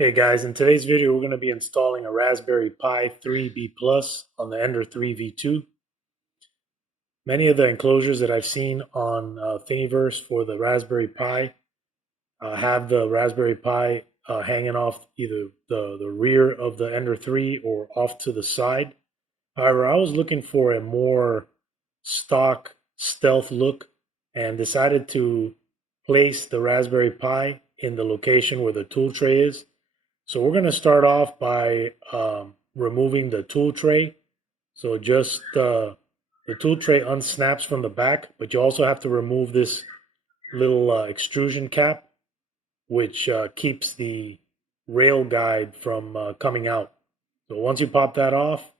Hey guys, in today's video we're going to be installing a Raspberry Pi 3B Plus on the Ender 3 V2. Many of the enclosures that I've seen on Thingiverse for the Raspberry Pi have the Raspberry Pi hanging off either the rear of the Ender 3 or off to the side. However, I was looking for a more stock stealth look and decided to place the Raspberry Pi in the location where the tool tray is. So we're going to start off by removing the tool tray. So just the tool tray unsnaps from the back, but you also have to remove this little extrusion cap, which keeps the rail guide from coming out. So once you pop that off,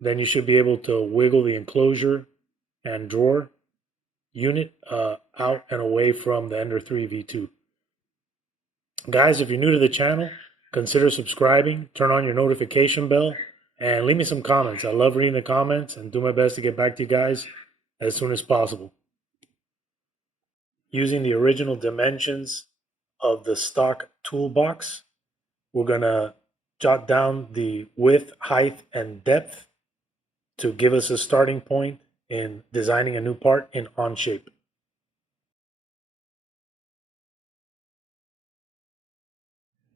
then you should be able to wiggle the enclosure and drawer unit out and away from the Ender 3 V2. Guys, if you're new to the channel, consider subscribing, turn on your notification bell, and leave me some comments. I love reading the comments and do my best to get back to you guys as soon as possible. Using the original dimensions of the stock toolbox, we're going to jot down the width, height, and depth to give us a starting point in designing a new part in Onshape.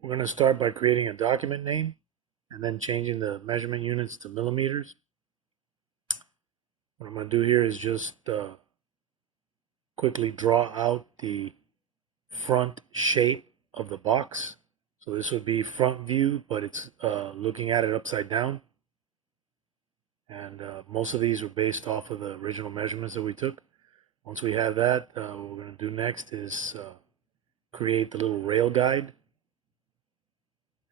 We're going to start by creating a document name and then changing the measurement units to millimeters. What I'm going to do here is just quickly draw out the front shape of the box. So this would be front view, but it's looking at it upside down. And most of these were based off of the original measurements that we took. Once we have that, what we're going to do next is create the little rail guide.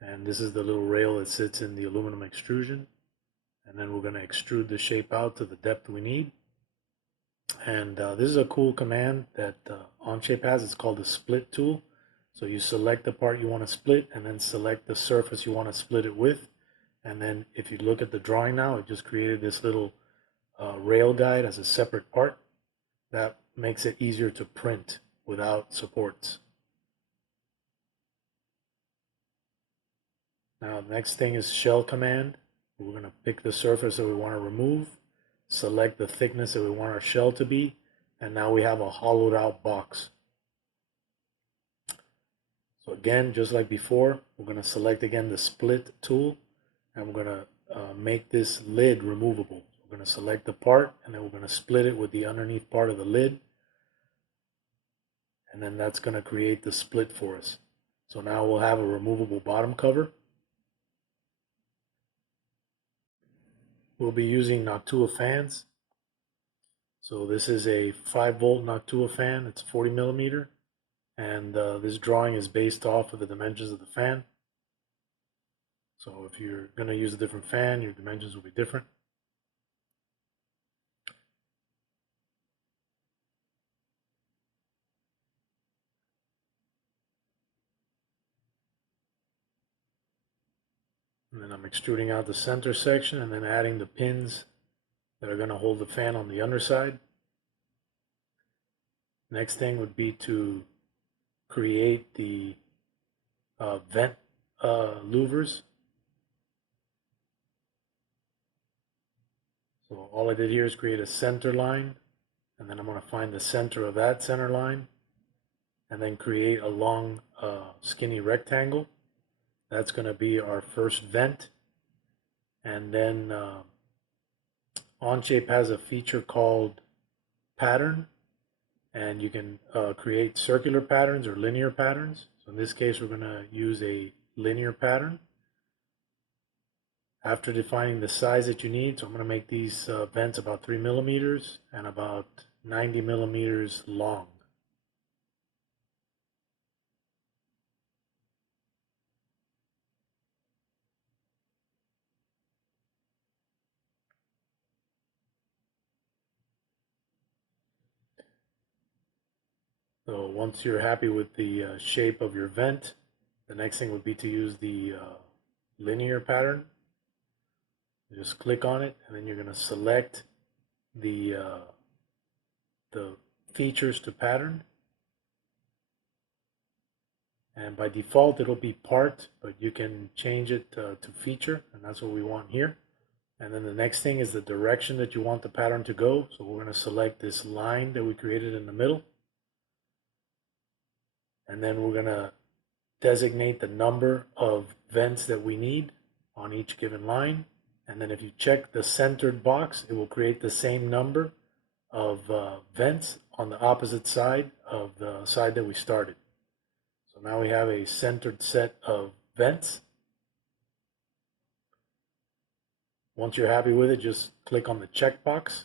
And this is the little rail that sits in the aluminum extrusion. And then we're going to extrude the shape out to the depth we need. And this is a cool command that Onshape has. It's called the split tool. So you select the part you want to split and then select the surface you want to split it with. And then if you look at the drawing now, it just created this little rail guide as a separate part. That makes it easier to print without supports. Now, the next thing is shell command. We're going to pick the surface that we want to remove, select the thickness that we want our shell to be, and now we have a hollowed out box. So again, just like before, we're going to select again the split tool, and we're going to make this lid removable. We're going to select the part, and then we're going to split it with the underneath part of the lid, and then that's going to create the split for us. So now we'll have a removable bottom cover. We'll be using Noctua fans. So this is a 5-volt Noctua fan. It's 40 millimeter. And this drawing is based off of the dimensions of the fan. So if you're going to use a different fan, your dimensions will be different. And then I'm extruding out the center section and then adding the pins that are going to hold the fan on the underside. Next thing would be to create the vent louvers. So all I did here is create a center line, and then I'm going to find the center of that center line, and then create a long skinny rectangle. That's going to be our first vent. And then Onshape has a feature called pattern, and you can create circular patterns or linear patterns. So in this case, we're going to use a linear pattern. After defining the size that you need, so I'm going to make these vents about 3 millimeters and about 90 millimeters long. So once you're happy with the shape of your vent, the next thing would be to use the linear pattern. Just click on it, and then you're going to select the features to pattern. And by default, it'll be part, but you can change it to feature, and that's what we want here. And then the next thing is the direction that you want the pattern to go. So we're going to select this line that we created in the middle. And then we're going to designate the number of vents that we need on each given line. And then if you check the centered box, it will create the same number of vents on the opposite side of the side that we started. So now we have a centered set of vents. Once you're happy with it, just click on the checkbox.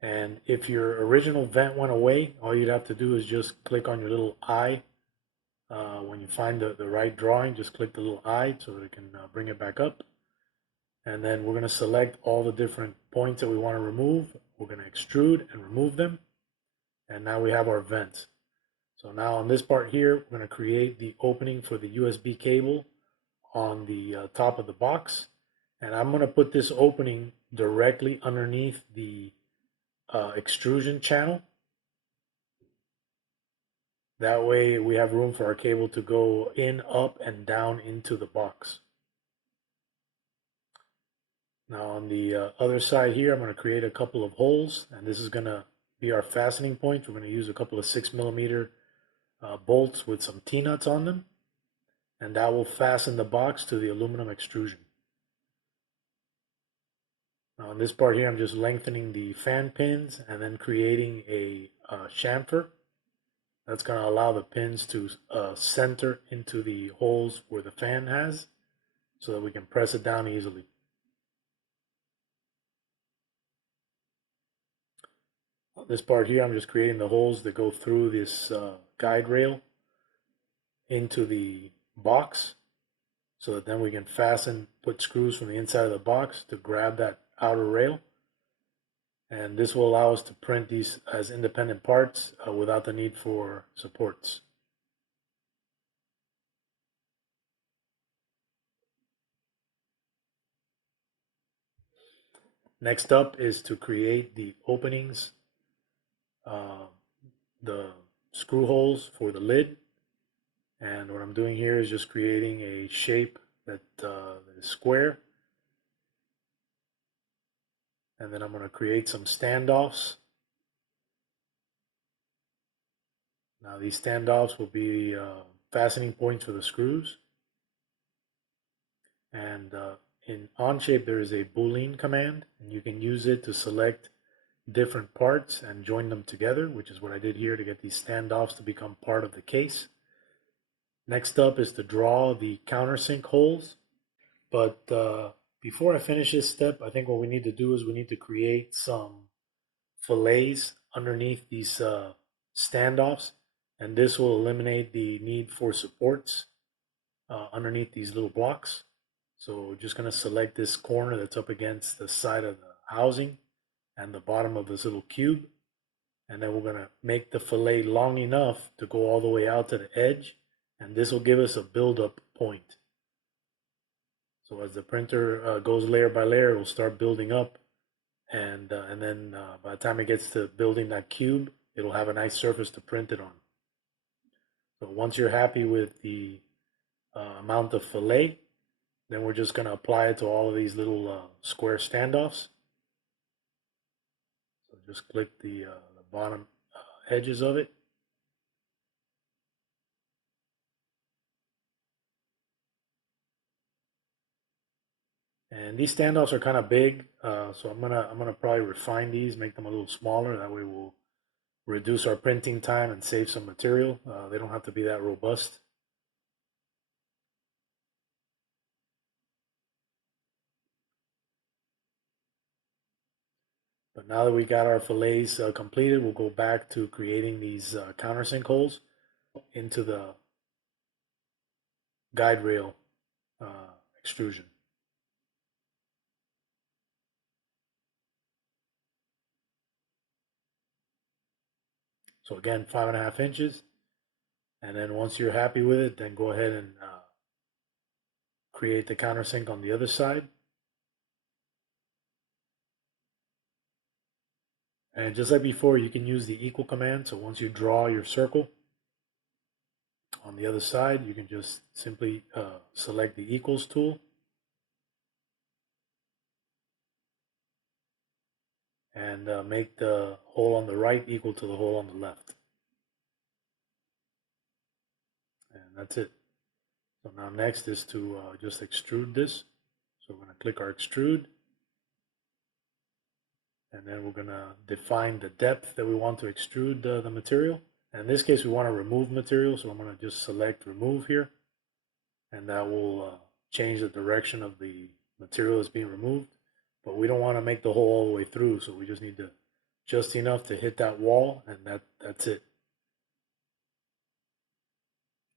And if your original vent went away, all you'd have to do is just click on your little eye. When you find the right drawing, just click the little eye so that it can bring it back up. And then we're going to select all the different points that we want to remove. We're going to extrude and remove them. And now we have our vents. So now on this part here, we're going to create the opening for the USB cable on the top of the box. And I'm going to put this opening directly underneath the extrusion channel. That way we have room for our cable to go in, up, and down into the box. Now on the other side here, I'm going to create a couple of holes, and this is going to be our fastening points. We're going to use a couple of 6mm bolts with some T-nuts on them, and that will fasten the box to the aluminum extrusion. Now on this part here, I'm just lengthening the fan pins and then creating a chamfer. That's going to allow the pins to center into the holes where the fan has so that we can press it down easily. On this part here, I'm just creating the holes that go through this guide rail into the box so that then we can put screws from the inside of the box to grab that outer rail. And this will allow us to print these as independent parts without the need for supports. Next up is to create the openings, the screw holes for the lid. And what I'm doing here is just creating a shape that is square. And then I'm going to create some standoffs. Now these standoffs will be fastening points for the screws. And in Onshape there is a Boolean command, and you can use it to select different parts and join them together, which is what I did here to get these standoffs to become part of the case. Next up is to draw the countersink holes. But before I finish this step, I think what we need to do is we need to create some fillets underneath these standoffs, and this will eliminate the need for supports underneath these little blocks. So just going to select this corner that's up against the side of the housing and the bottom of this little cube, and then we're going to make the fillet long enough to go all the way out to the edge, and this will give us a build-up point. So as the printer goes layer by layer, it will start building up, and then by the time it gets to building that cube, it'll have a nice surface to print it on. So once you're happy with the amount of fillet, then we're just going to apply it to all of these little square standoffs. So just click the bottom edges of it. And these standoffs are kind of big, so I'm gonna probably refine these, make them a little smaller. That way we'll reduce our printing time and save some material. They don't have to be that robust. But now that we got our fillets completed, we'll go back to creating these countersink holes into the guide rail extrusion. So again, 5.5 inches. And then once you're happy with it, then go ahead and create the countersink on the other side. And just like before, you can use the equal command. So once you draw your circle on the other side, you can just simply select the equals tool and make the hole on the right equal to the hole on the left. And that's it. So now next is to just extrude this. So we're going to click our extrude. And then we're going to define the depth that we want to extrude the material. And in this case, we want to remove material. So I'm going to just select remove here. And that will change the direction of the material that's being removed. But we don't want to make the hole all the way through. So we just need to just enough to hit that wall, and that's it.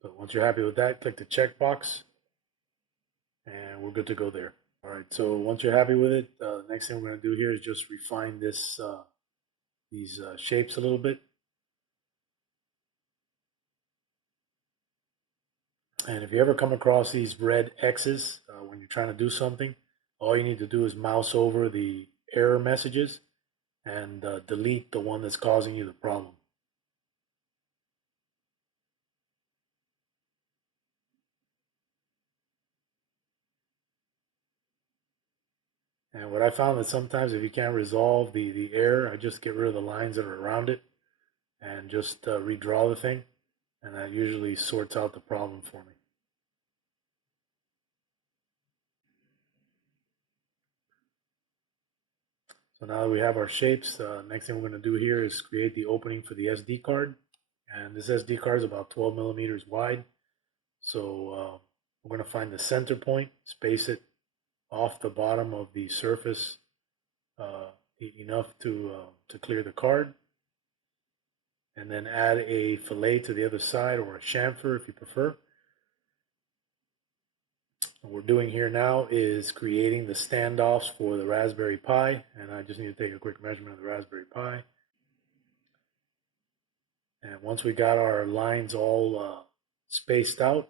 So once you're happy with that, click the checkbox, and we're good to go there. All right, so once you're happy with it, the next thing we're going to do here is just refine these shapes a little bit. And if you ever come across these red X's when you're trying to do something, all you need to do is mouse over the error messages and delete the one that's causing you the problem. And what I found that sometimes if you can't resolve the error, I just get rid of the lines that are around it and just redraw the thing, and that usually sorts out the problem for me. So now that we have our shapes, next thing we're going to do here is create the opening for the SD card. And this SD card is about 12 millimeters wide. So we're going to find the center point, space it off the bottom of the surface enough to clear the card. And then add a fillet to the other side, or a chamfer if you prefer. What we're doing here now is creating the standoffs for the Raspberry Pi, and I just need to take a quick measurement of the Raspberry Pi. And once we got our lines all spaced out,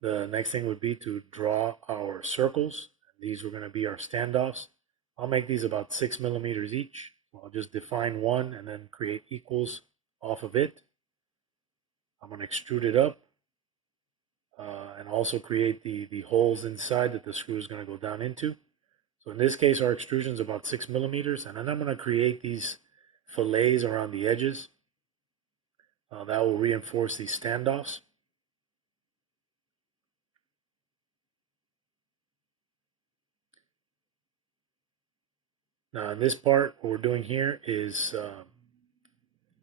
the next thing would be to draw our circles. These were going to be our standoffs. I'll make these about 6 millimeters each. I'll just define one and then create equals off of it. I'm going to extrude it up and also create the holes inside that the screw is going to go down into. So in this case, our extrusion is about 6 millimeters, and then I'm going to create these fillets around the edges. That will reinforce these standoffs. Now in this part, what we're doing here is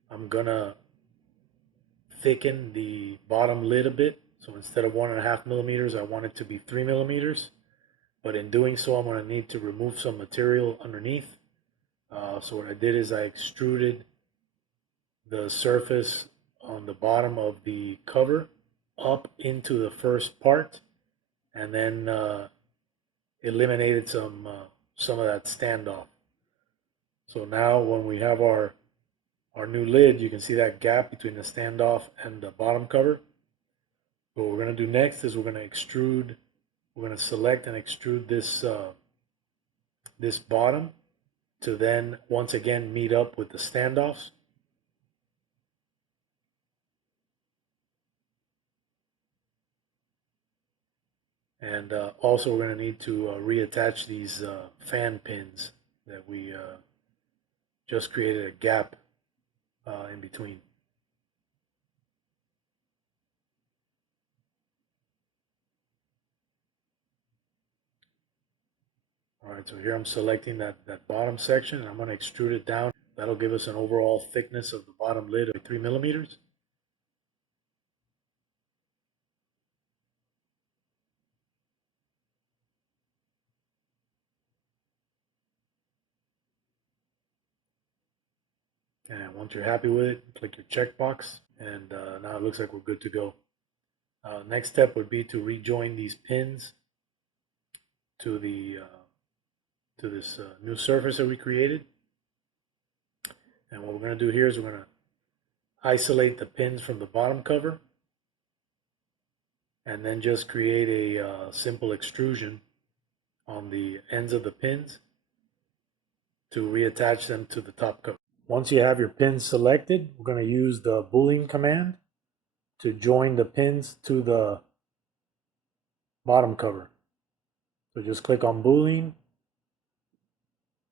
I'm going to thicken the bottom lid a bit. So instead of 1.5 millimeters, I want it to be 3 millimeters. But in doing so, I'm going to need to remove some material underneath. So what I did is I extruded the surface on the bottom of the cover up into the first part, and then eliminated some of that standoff. So now when we have our new lid, you can see that gap between the standoff and the bottom cover. What we're going to do next is we're going to extrude. We're going to select and extrude this bottom to then once again meet up with the standoffs. And also we're going to need to reattach these fan pins that we just created a gap in between. All right, so here I'm selecting that bottom section, and I'm going to extrude it down. That'll give us an overall thickness of the bottom lid of 3 millimeters. And once you're happy with it, click your checkbox, and now it looks like we're good to go. Next step would be to rejoin these pins to this new surface that we created. And what we're going to do here is we're going to isolate the pins from the bottom cover, and then just create a simple extrusion on the ends of the pins to reattach them to the top cover. Once you have your pins selected, we're going to use the Boolean command to join the pins to the bottom cover. So just click on Boolean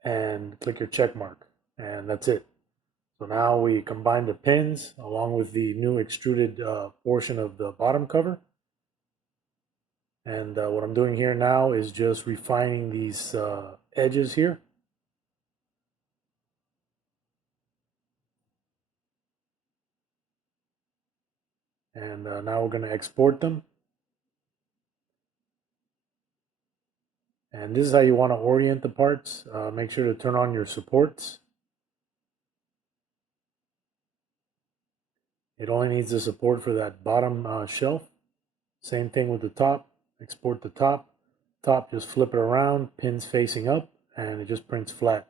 and click your check mark, and that's it. So now we combine the pins along with the new extruded portion of the bottom cover. And what I'm doing here now is just refining these edges here. And now we're going to export them. And this is how you want to orient the parts. Make sure to turn on your supports. It only needs the support for that bottom shelf. Same thing with the top. Export the top. Top, just flip it around, pins facing up, and it just prints flat.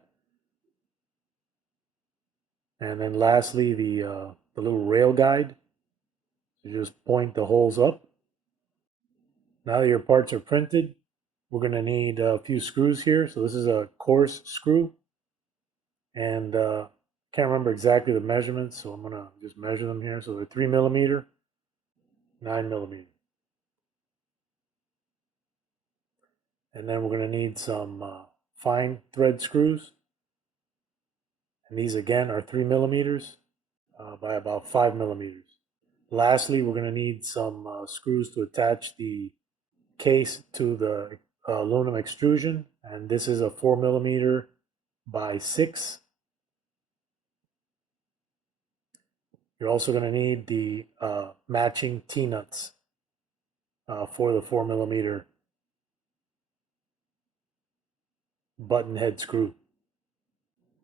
And then lastly, the little rail guide. So just point the holes up. Now that your parts are printed, we're going to need a few screws here. So this is a coarse screw, and can't remember exactly the measurements, so I'm going to just measure them here. So they're 3mm, 9mm. And then we're going to need some fine thread screws. And these again are 3mm by about 5mm. Lastly, we're going to need some screws to attach the case to the aluminum extrusion, and this is a 4mm by 6. You're also going to need the matching T-nuts for the 4mm button head screw.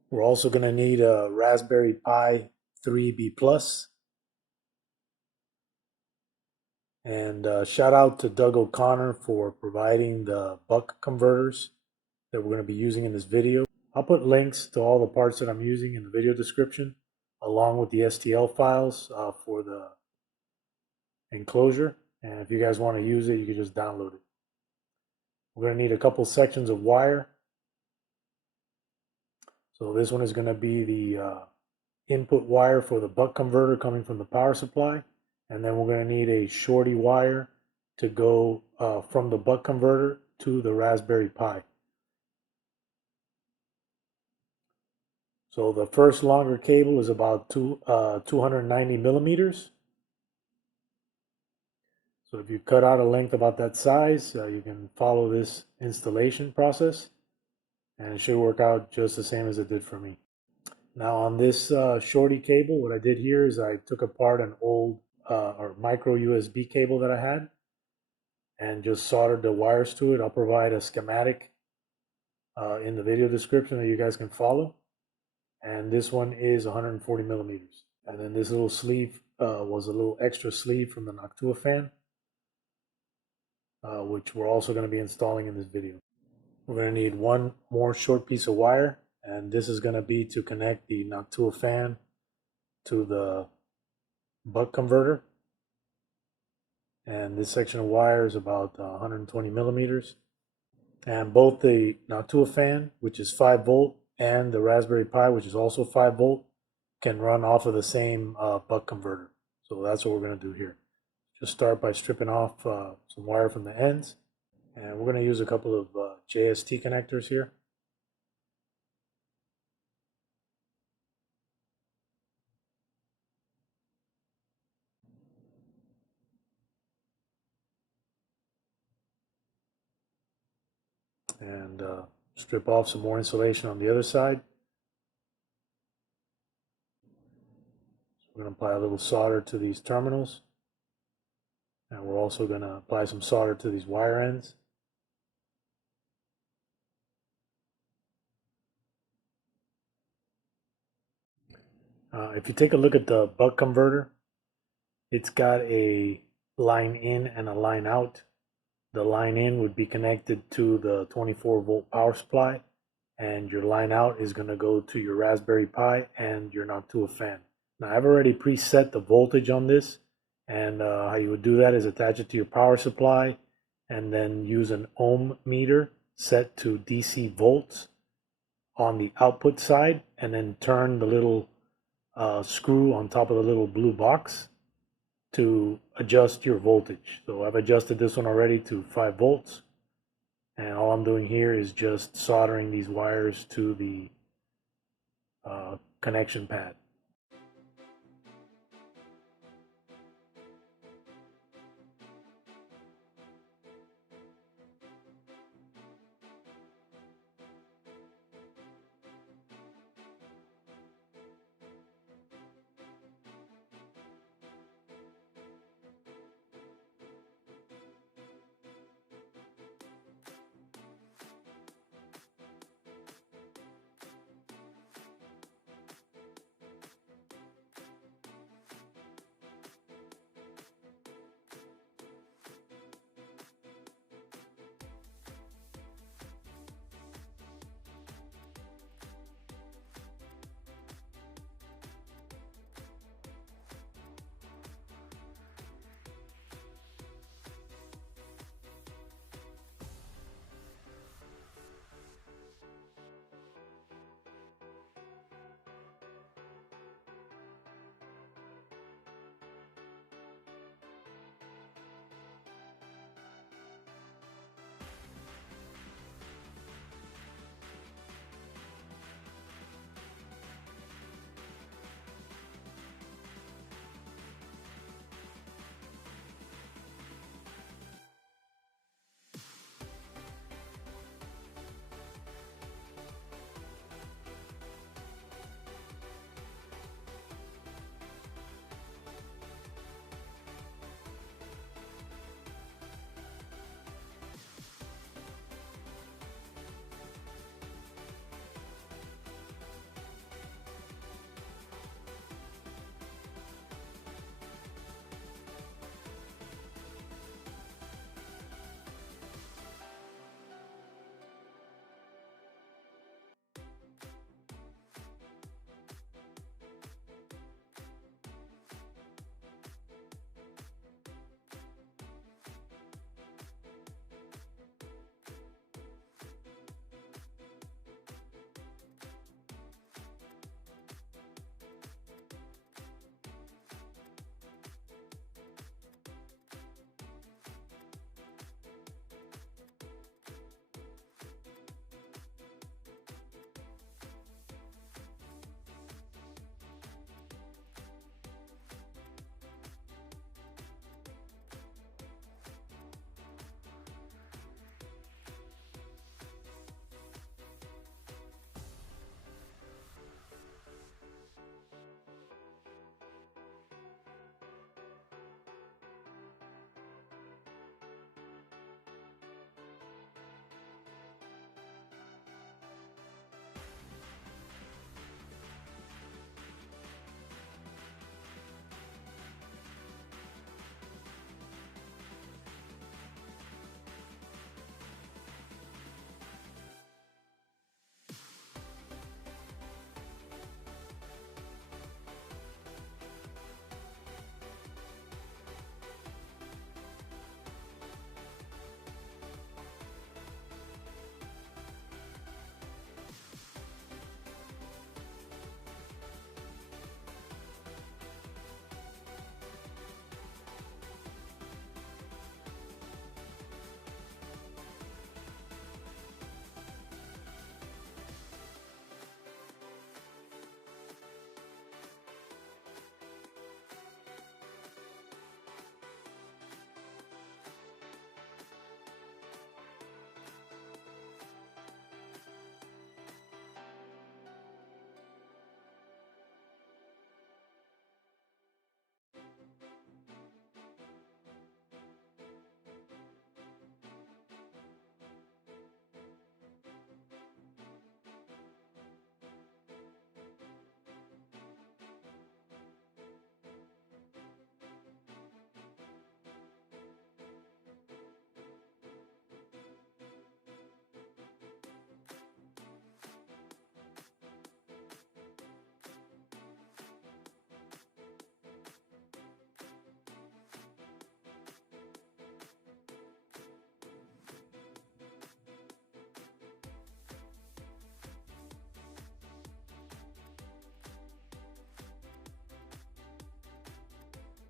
We're also going to need a Raspberry Pi 3B Plus. And shout out to Doug O'Connor for providing the buck converters that we're going to be using in this video. I'll put links to all the parts that I'm using in the video description, along with the STL files for the enclosure. And if you guys want to use it, you can just download it. We're going to need a couple sections of wire. So this one is going to be the input wire for the buck converter coming from the power supply. And then we're going to need a shorty wire to go from the buck converter to the Raspberry Pi. So the first longer cable is about 290mm. So if you cut out a length about that size, you can follow this installation process, and it should work out just the same as it did for me. Now on this shorty cable, what I did here is I took apart an old or micro USB cable that I had and just soldered the wires to it. I'll provide a schematic in the video description that you guys can follow. And this one is 140mm. And then this little sleeve was a little extra sleeve from the Noctua fan, which we're also going to be installing in this video. We're going to need one more short piece of wire, and this is going to be to connect the Noctua fan to the buck converter. And this section of wire is about 120mm. And both the Noctua fan, which is 5V, and the Raspberry Pi, which is also 5V, can run off of the same buck converter. So that's what we're going to do here. Just start by stripping off some wire from the ends. And we're going to use a couple of JST connectors here. And strip off some more insulation on the other side. So we're going to apply a little solder to these terminals. And we're also going to apply some solder to these wire ends. If you take a look at the buck converter, it's got a line in and a line out. The line in would be connected to the 24V power supply, and your line out is going to go to your Raspberry Pi and your Noctua fan. Now I've already preset the voltage on this, and how you would do that is attach it to your power supply and then use an ohm meter set to DC volts on the output side and then turn the little screw on top of the little blue box to adjust your voltage. So I've adjusted this one already to 5 volts, and all I'm doing here is just soldering these wires to the connection pad.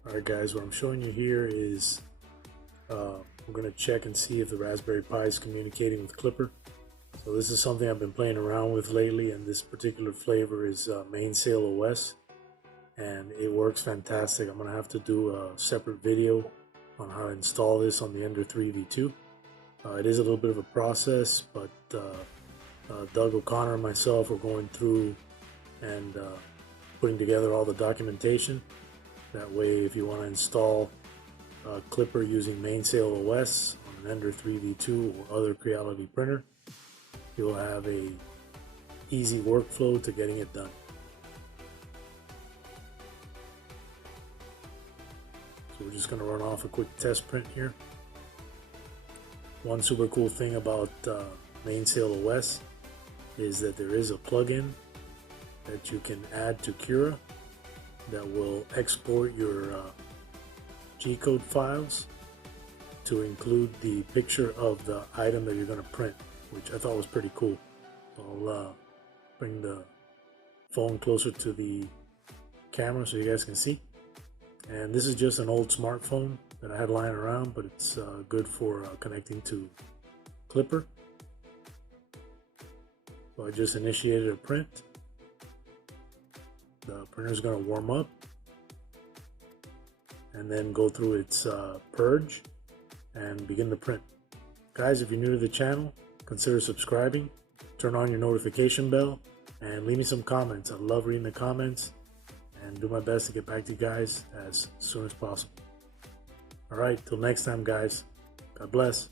Alright guys, what I'm showing you here is we're going to check and see if the Raspberry Pi is communicating with Klipper. So this is something I've been playing around with lately, and this particular flavor is Mainsail OS, and it works fantastic. I'm going to have to do a separate video on how to install this on the Ender 3 V2. It is a little bit of a process, but Doug O'Connor and myself are going through and putting together all the documentation. That way, if you want to install Klipper using Mainsail OS on an Ender 3 V2 or other Creality printer, you'll have a easy workflow to getting it done. So we're just going to run off a quick test print here. One super cool thing about Mainsail OS is that there is a plugin that you can add to Cura that will export your G-code files to include the picture of the item that you're going to print, which I thought was pretty cool. I'll bring the phone closer to the camera so you guys can see. And this is just an old smartphone that I had lying around, but it's good for connecting to Klipper. So I just initiated a print. The printer is going to warm up and then go through its purge and begin the print. Guys, if you're new to the channel, consider subscribing, turn on your notification bell, and leave me some comments. I love reading the comments and do my best to get back to you guys as soon as possible. Alright, till next time guys, God bless.